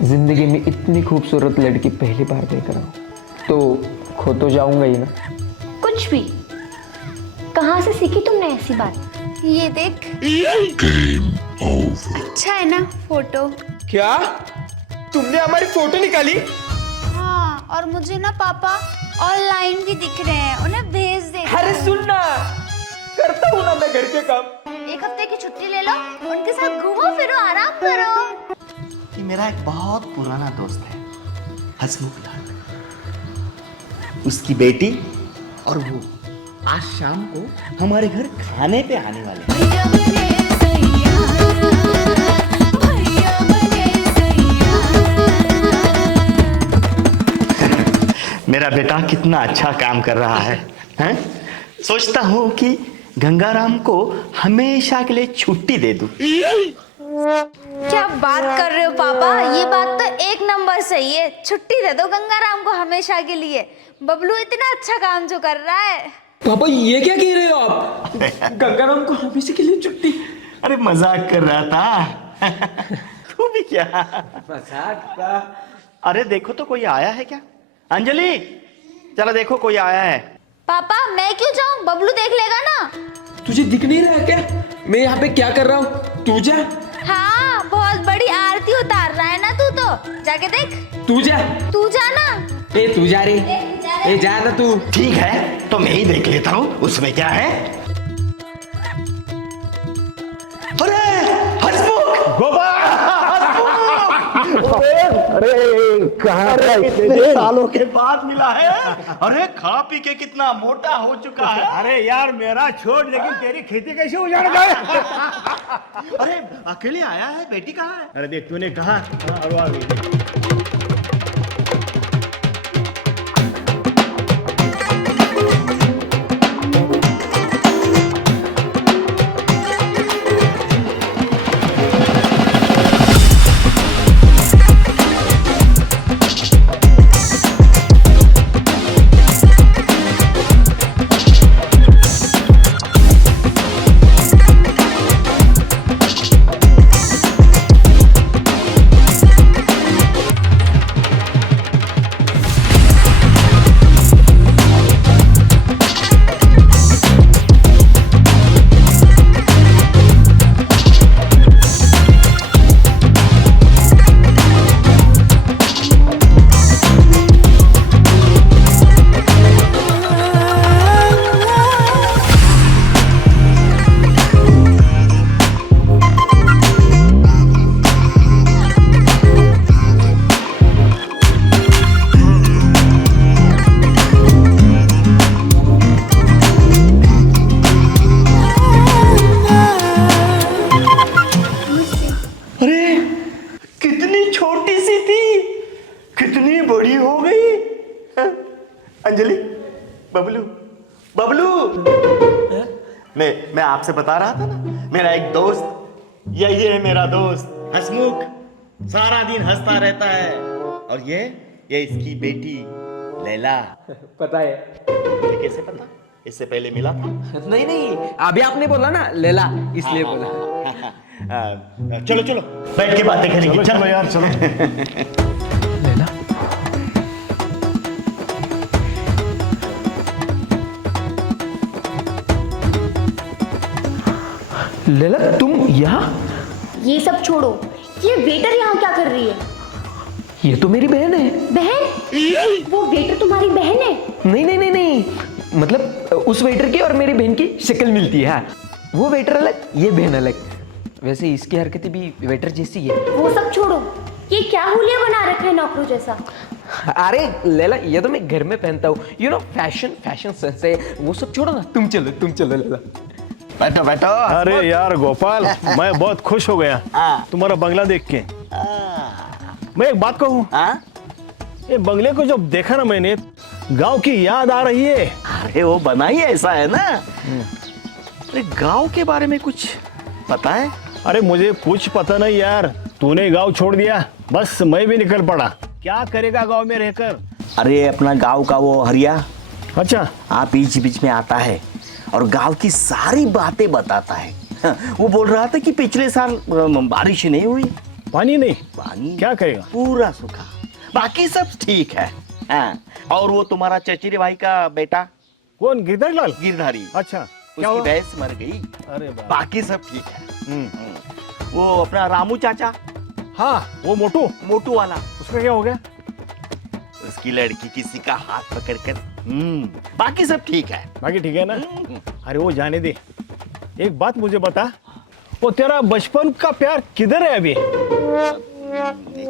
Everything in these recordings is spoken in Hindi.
जिंदगी में इतनी खूबसूरत लड़की पहली बार देख रहा हूँ, तो खो तो जाऊंगा ही ना। कुछ भी। कहाँ से सीखी तुमने ऐसी बात? ये देख। अच्छा है ना फोटो? क्या तुमने हमारी फोटो निकाली? हाँ, और मुझे ना पापा ऑनलाइन भी दिख रहे हैं, उन्हें भेज दे। अरे सुन ना, करता हूँ ना मैं घर के काम। एक हफ्ते की छुट्टी ले लो, उनके साथ घूमो फिरो, आराम करो। कि मेरा एक बहुत पुराना दोस्त है हसमुख लाल, उसकी बेटी और वो आज शाम को हमारे घर खाने पे आने वाले हैं। मेरा बेटा कितना अच्छा काम कर रहा है, हैं? सोचता हूँ कि गंगाराम को हमेशा के लिए छुट्टी दे दूं। क्या बात कर रहे हो पापा, ये बात तो एक नंबर सही है। छुट्टी दे दो गंगाराम को हमेशा के लिए। बबलू इतना अच्छा काम जो कर रहा है। पापा ये क्या कह रहे हो आप? गंगाराम को हमेशा के लिए छुट्टी? अरे मजाक कर रहा था। तू भी क्या मजाक का? अरे देखो तो कोई आया है क्या? अंजलि चलो देखो कोई आया है। पापा मैं क्यों जाऊं, बबलू देख लेगा ना। तुझे दिख नहीं रहा क्या मैं यहाँ पे क्या कर रहा हूँ? तू जा। हाँ, बहुत बड़ी आरती उतार रहा है ना तू, तो जाके देख। तू जा। तू जा ना। ए तू जा रे। ए जा ना तू। ठीक है तो मैं ही देख लेता हूँ, उसमें क्या है। अरे हसमुख, गोपाल, अरे कहाँ इतने सालों के बाद मिला है। अरे खा पी के कितना मोटा हो चुका है। अरे यार मेरा छोड़, लेकिन तेरी खेती कैसे उजाड़ गए? अरे अकेले आया है, बेटी कहाँ है? अरे देख तूने कहा और वो आ गई। अंजलि, बबलू, बबलू। मैं आपसे बता रहा था ना, मेरा एक दोस्त, यही है मेरा दोस्त हसमुख, सारा दिन हंसता रहता है। और ये इसकी बेटी लैला। पता है? ये कैसे पता? इससे पहले मिला था? नहीं नहीं, अभी आपने बोला ना लैला, इसलिए बोला। चलो चलो बैठ के बातें करेंगे। चलो यार चलो। लैला, लैला तुम यहाँ? ये सब छोड़ो, ये वेटर यहाँ क्या कर रही है? ये तो मेरी बहन है। बहन? वो वेटर तुम्हारी बहन है? नहीं नहीं नहीं नहीं, मतलब उस वेटर की और मेरी बहन की शक्ल मिलती है। वो वेटर अलग, ये बहन अलग। वैसे इसकी हरकतें भी वेटर जैसी है। वो सब छोड़ो, ये क्या हुलिया बना रखा है नौकरों जैसा? अरे लैला, ये तो मैं घर में पहनता हूँ, यू नो फैशन सेंस है। वो सब छोड़ो ना, तुम चलो लैला। बैठो बैठो। अरे यार गोपाल, मैं बहुत खुश हो गया तुम्हारा बंगला देख के। मैं एक बात कहूँ, ये बंगले को जब देखा ना मैंने, गांव की याद आ रही है। अरे वो बना ही ऐसा है ना। अरे गांव के बारे में कुछ पता है? अरे मुझे कुछ पता नहीं यार, तूने गांव छोड़ दिया, बस मैं भी निकल पड़ा। क्या करेगा गांव में रहकर? अरे अपना गांव का वो हरिया, अच्छा, आप बीच बीच में आता है और गांव की सारी बातें बताता है। वो बोल रहा था कि पिछले साल बारिश नहीं हुई, पानी नहीं? पानी क्या करेगा? पूरा सूखा, बाकी सब ठीक है। हाँ, और वो तुम्हारा चचेरे भाई का बेटा कौन? गिरधर लाल? गिरधारी, अच्छा, क्या उसकी हुआ? भैंस मर गई। अरे बाप। बाकी सब ठीक है। हम्म। वो अपना रामू चाचा, हाँ, वो मोटू, मोटू वाला, उसका क्या हो गया? उसकी लड़की किसी का हाथ पकड़कर, बाकी सब ठीक है। बाकी ठीक है ना? अरे वो जाने दे, एक बात मुझे बता, वो तेरा बचपन का प्यार किधर है अभी?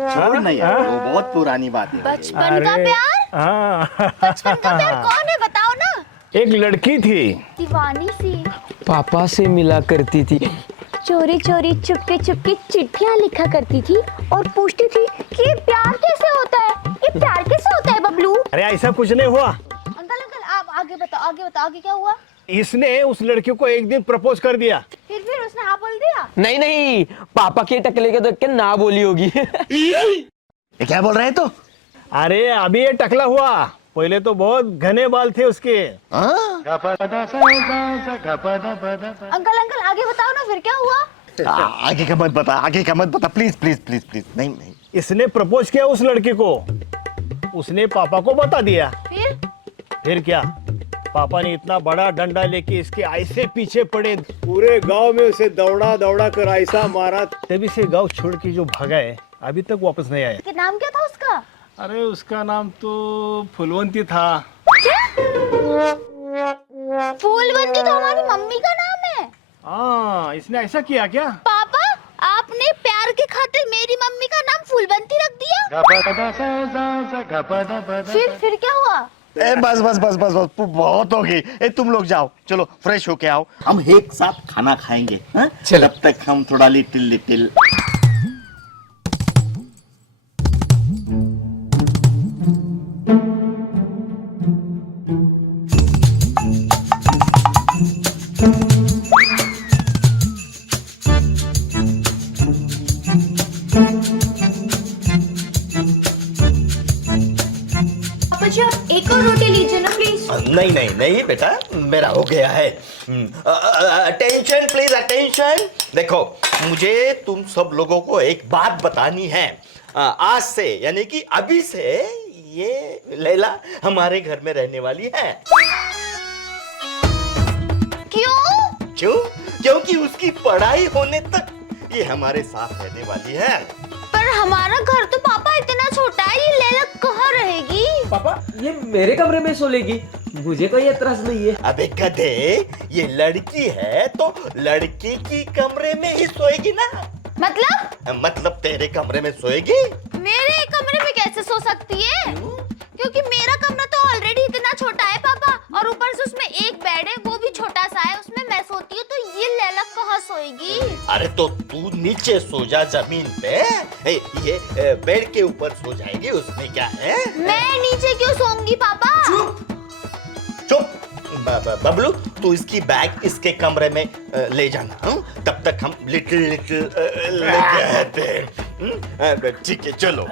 छोड़ ना यार, वो बहुत पुरानी बात है। बचपन का प्यार? हाँ। बचपन का प्यार कौन है, बताओ ना। एक लड़की थी, दीवानी सी, पापा से मिला करती थी, चोरी चोरी चुपके चुपके चिट्ठियां लिखा करती थी और पूछती थी कि ये प्यार कैसे होता है, ये प्यार कैसे होता है बबलू। अरे ऐसा कुछ नहीं हुआ। अंकल आप आगे बताओ, आगे क्या हुआ? इसने उस लड़की को एक दिन प्रपोज कर दिया। फिर उसने हाँ बोल दिया? नहीं, पापा के टकले के देख के ना बोली होगी। ये क्या बोल रहे हैं तो? अरे अभी ये टकला हुआ, पहले तो बहुत घने बाल थे उसके। अंकल आगे बताओ ना, फिर क्या हुआ? आगे का मत बता, प्लीज प्लीज प्लीज प्लीज। नहीं, इसने प्रपोज किया उस लड़की को, उसने पापा को बता दिया। फिर क्या, पापा ने इतना बड़ा डंडा लेके इसके ऐसे पीछे पड़े, पूरे गांव में उसे दौड़ा दौड़ा कर ऐसा मारा, तभी से गांव छोड़ के जो भागा है, अभी तक वापस नहीं आया। नाम क्या था उसका? अरे उसका नाम तो फुलवंती था। फूलवंती तो हमारी मम्मी का नाम है। हाँ, इसने ऐसा किया क्या? पापा, आपने प्यार के खातिर मेरी मम्मी का नाम फूलवंती रख दिया? फिर क्या हुआ? बस बहुत हो गई। तुम लोग जाओ, चलो फ्रेश होके आओ, हम एक साथ खाना खाएंगे। चलो। तब तक हम थोड़ा लिटिल जी आप एक और रोटी लीजिए ना प्लीज। नहीं बेटा, मेरा हो गया है। Attention please, attention. देखो, मुझे तुम सब लोगों को एक बात बतानी है। आज से यानी कि अभी से ये लैला हमारे घर में रहने वाली है। क्यों? क्योंकि उसकी पढ़ाई होने तक ये हमारे साथ रहने वाली है। पर हमारा घर तो पापा इतना छोटा है, ये लैला कहाँ रहेगी? पापा, ये मेरे कमरे में सो लेगी, मुझे कोई एतराज नहीं है। अबे गधे, ये लड़की है तो लड़की की कमरे में ही सोएगी ना। मतलब तेरे कमरे में सोएगी। मेरे कमरे में कैसे सो सकती है? क्योंकि मेरा कमरा तो ऑलरेडी इतना छोटा है पापा, और ऊपर से उसमें एक बेड है, वो भी छोटा सा है, उसमें मैं सोती हूँ, तो ये लैला कहाँ सोएगी? अरे तो तू नीचे सो जा जमीन पे, ये बेड के ऊपर सो जाएगी, उसमें क्या है? मैं नीचे क्यों सोऊंगी पापा? चुप। बबलू, तू इसकी बैग इसके कमरे में ले जाना। तब तक हम लिटिल लेके आते हैं। ठीक है, चलो।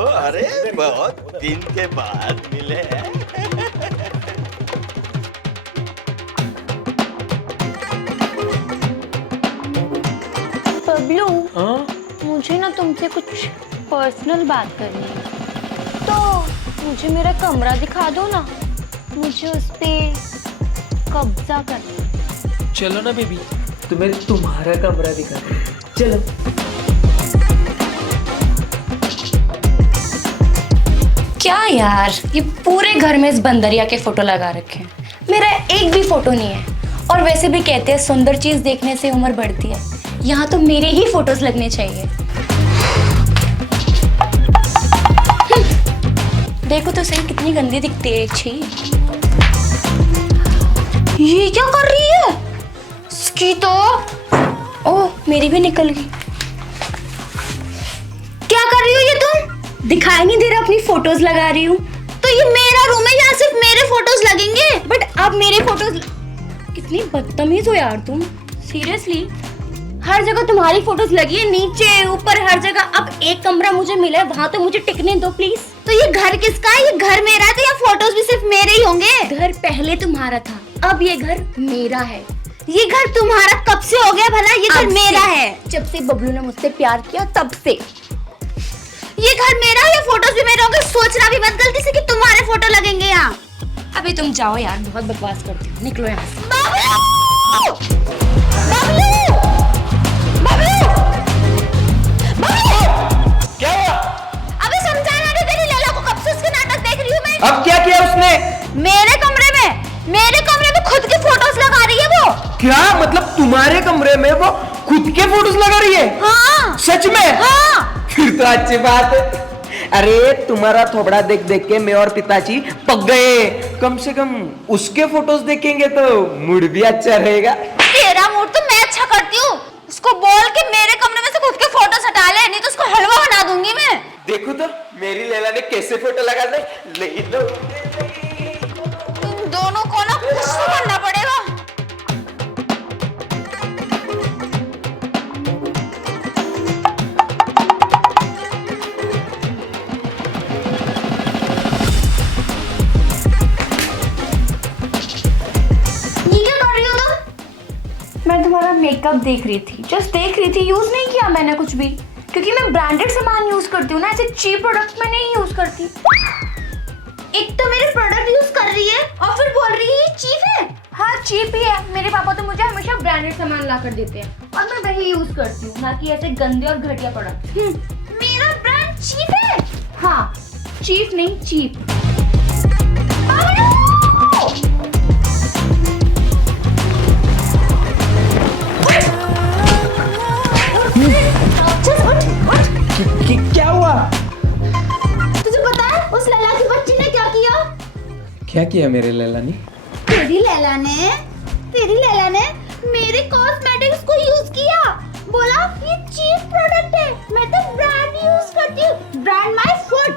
अरे बहुत दिन के बाद मिले हैं। बबलू, मुझे ना तुमसे कुछ पर्सनल बात करनी है, तो मुझे मेरा कमरा दिखा दो ना, मुझे उस पे कब्जा करना है। चलो ना बेबी, तुम्हारा कमरा दिखा दे, चलो। क्या यार, ये पूरे घर में इस बंदरिया के फोटो लगा रखे हैं, मेरा एक भी फोटो नहीं है। और वैसे भी कहते हैं सुंदर चीज देखने से उम्र बढ़ती है, यहाँ तो मेरे ही फोटोज लगने चाहिए। देखो तो सही कितनी गंदी दिखती है। छी, ये क्या कर रही है? इसकी तो ओह, मेरी भी निकल गई। क्या कर रही हो ये तुम? दिखाई नहीं दे रहा अपनी फोटोज लगा रही हूँ। तो ये मेरा रूम है, यहाँ सिर्फ मेरे फोटोज लगेंगे। बट अब मेरे फोटोज, कितनी बदतमीज हो यार तुम, सीरियसली। हर जगह तुम्हारी फोटोज लगी है, नीचे ऊपर हर जगह। अब एक कमरा मुझे मिला है, वहां तो मुझे टिकने दो प्लीज। तो ये घर किसका है? ये घर मेरा है, तो ये फोटोज भी सिर्फ मेरे ही होंगे। घर पहले तुम्हारा था, अब ये घर मेरा है। ये घर तुम्हारा कब से हो गया भला? ये घर अब मेरा से। है। जब से बबलू ने मुझसे प्यार किया तब से। ये घर मेरा है, ये फोटोज भी मेरे होंगे। सोचना भी मत गलती से कि तुम्हारे फोटो लगेंगे यहाँ। अबे तुम जाओ यार, बहुत बकवास करती हो, निकलो यहाँ से। बबलू! बबलू! बबलू! बबलू! क्या हुआ? अबे समझाना नहीं, तेरी लैला को कब से उसके नाटक देख रही हूँ मैं। अब क्या किया उसने? मेरे कमरे में खुद की फोटोज लगा रही है वो। क्या मतलब तुम्हारे कमरे में वो खुद के फोटोज लगा रही है? हाँ। सच में? हाँ। फिर तो अच्छी बात है। अरे तुम्हारा थोबड़ा देख देख के मैं और पिताजी पक गए। कम से कम उसके फोटोज देखेंगे तो मूड भी अच्छा रहेगा। तेरा मूड तो मैं अच्छा करती हूँ। उसको बोल के मेरे कमरे में से खुद के फोटोज हटा ले, नहीं तो उसको हलवा बना दूंगी मैं। देखो तो मेरी लैला ने कैसे फोटो लगा दे। ले लो। इन दोनों को ना कुछ तो करना पड़ेगा। ये क्या कर रही हो तुम? मैं तुम्हारा मेकअप देख रही थी, जस्ट देख रही थी, यूज नहीं किया मैंने कुछ भी, क्योंकि मैं ब्रांडेड सामान यूज करती हूँ ना, ऐसे चीप प्रोडक्ट मैं नहीं यूज करती। एक तो मेरे प्रोडक्ट यूज कर रही है और फिर बोल रही है चीप है। हाँ चीप ही है, मेरे पापा तो मुझे हमेशा ब्रांडेड सामान ला कर देते हैं और मैं वही यूज करती हूँ, ना कि ऐसे गंदे और घटिया प्रोडक्ट। मेरा ब्रांड चीप है। हाँ चीप नहीं, चीप। क्या हुआ? तुझे पता है उस लैला की बच्ची ने क्या किया? क्या किया मेरे लैला ने? तेरी लैला ने मेरे कॉस्मेटिक्स को यूज किया। बोला ये चीप प्रोडक्ट है, मैं तो ब्रांड यूज करती हूँ, ब्रांड माय फुट।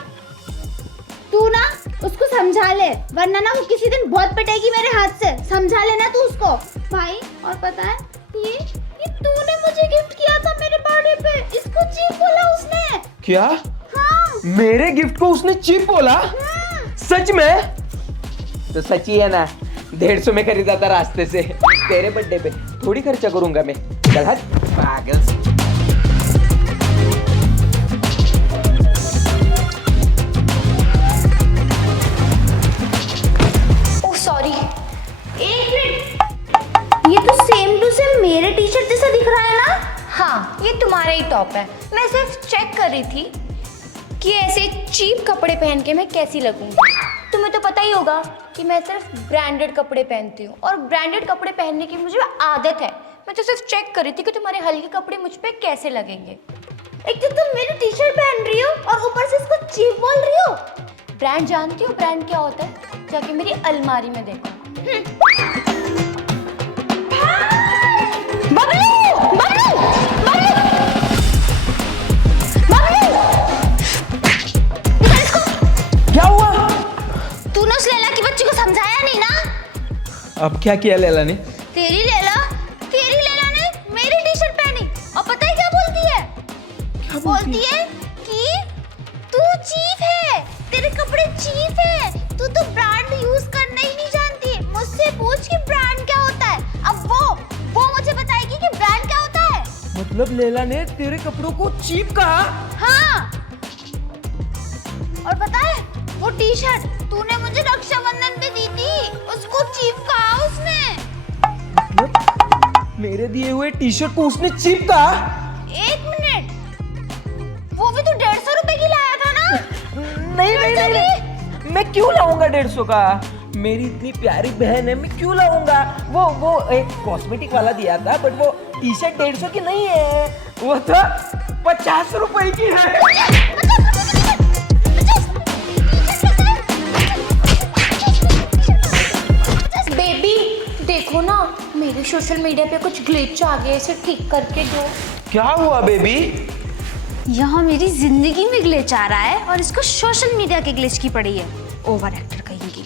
तू ना उसको समझा ले, वरना ना वो किसी दिन बहुत पिटेगी मेरे हाथ से। समझा लेना तू उसको भाई। और पता है ये तूने मुझे गिफ्ट किया था मेरे बर्थडे पे, इसको चीप बोला उसने। क्या? हाँ। मेरे गिफ्ट को उसने चीप बोला? सच में? तो सच ही है ना, 150 में खरीदा था रास्ते से। तेरे बर्थडे पे थोड़ी खर्चा करूंगा मैं। चल हट पागल। Oh sorry. एक मिनट, ये तो सेम टू सेम मेरे टी शर्ट जैसा दिख रहा है ना? हाँ ये तुम्हारा ही टॉप है। मैं सिर्फ चेक कर रही थी कि ऐसे चीप कपड़े पहन के मैं कैसी लगूंगी। तुम्हें तो पता ही होगा कि मैं सिर्फ ब्रांडेड कपड़े पहनती हूँ और ब्रांडेड कपड़े पहनने की मुझे आदत है। मैं तो सिर्फ चेक कर रही थी कि तुम्हारे हल्के कपड़े मुझ पे कैसे लगेंगे। एक तो तुम मेरी टी शर्ट पहन रही हो और ऊपर से इसको चीप बोल रही हो। ब्रांड जानती हो ब्रांड क्या होता है? जाके मेरी अलमारी में देखो। बबलू! बबलू! बबलू! बबलू! निकाल इसको। क्या हुआ? तूने उस लैला की बच्ची को समझाया नहीं ना? अब क्या किया लैला ने? तेरी लैला ने मेरी टी शर्ट पहनी और पता है क्या बोलती है? क्या बोलती है कि तू चीप है, तेरे कपड़े चीप है, तू तो ब्रांड यूज करना ही नहीं जानती। मुझसे पूछ कि ब्रांड क्या होता है। अब वो मुझे बताएगी कि ब्रांड क्या होता है। मतलब लैला ने तेरे कपड़ों को चीप कहा? हाँ। और पता है वो टी शर्ट तूने मुझे रक्षाबंधन पे दी थी, उसको चीप कहा उसने। मतलब मेरे दिए हुए टी शर्ट को उसने चीप कहा? एक मिनट, वो भी तो 150 रुपए की लाया था ना? नहीं, मैं क्यों लाऊंगा 150 का? मेरी इतनी प्यारी बहन है, मैं क्यों लाऊंगा? वो एक कॉस्मेटिक वाला दिया था, बट वो टी शर्ट 150 की नहीं है, वो तो 50 रुपए की है। बेबी देखो ना, मेरे सोशल मीडिया पे कुछ ग्लिच आ गया, इसे ठीक करके दो। क्या हुआ बेबी? यहाँ मेरी जिंदगी में ग्लिच आ रहा है और इसको सोशल मीडिया के ग्लिच की पड़ी है। ओवर एक्टर कहेंगी।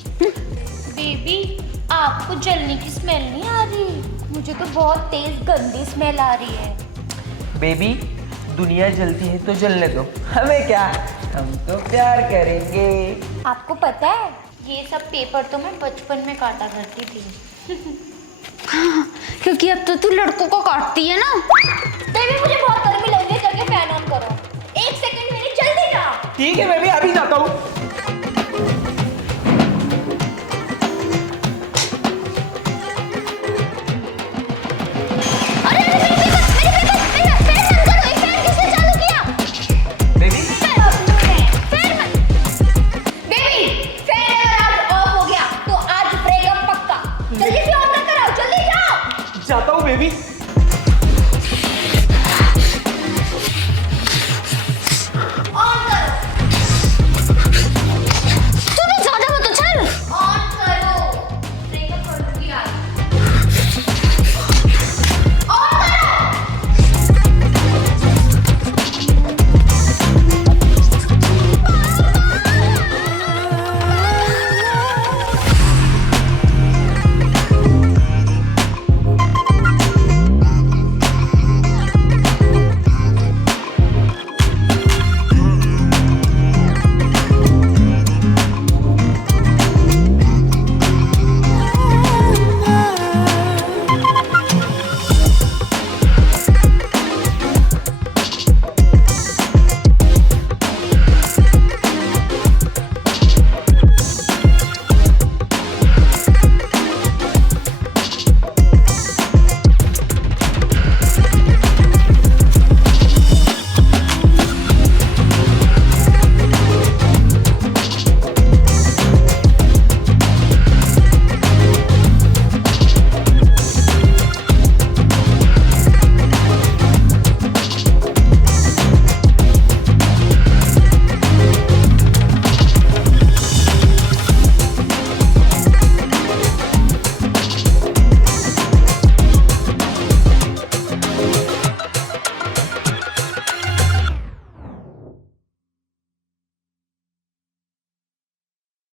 बेबी आपको जलने की स्मेल नहीं आ रही? मुझे तो बहुत तेज गंदी स्मेल आ रही है। बेबी दुनिया जलती है तो जलने दो, हमें क्या, हम तो प्यार करेंगे। आपको पता है ये सब पेपर तो मैं बचपन में काटा करती थी। क्योंकि अब तो तू लड़कों को काटती है ना। बेबी मुझे बहुत गर्मी लग रही है, करके फैन ऑन करो। 1 सेकंड मेरी, जल्दी जाओ। ठीक है बेबी, अभी जाता हूँ। अरे मेरे फैन बंद करो। ये फैन किसने चालू किया? बेबी बेबी फैन अगर आज ऑफ हो गया तो आज ब्रेकअप पक्का। जल्दी से ऑन कराओ, जल्दी जाओ। जाता हूँ बेबी।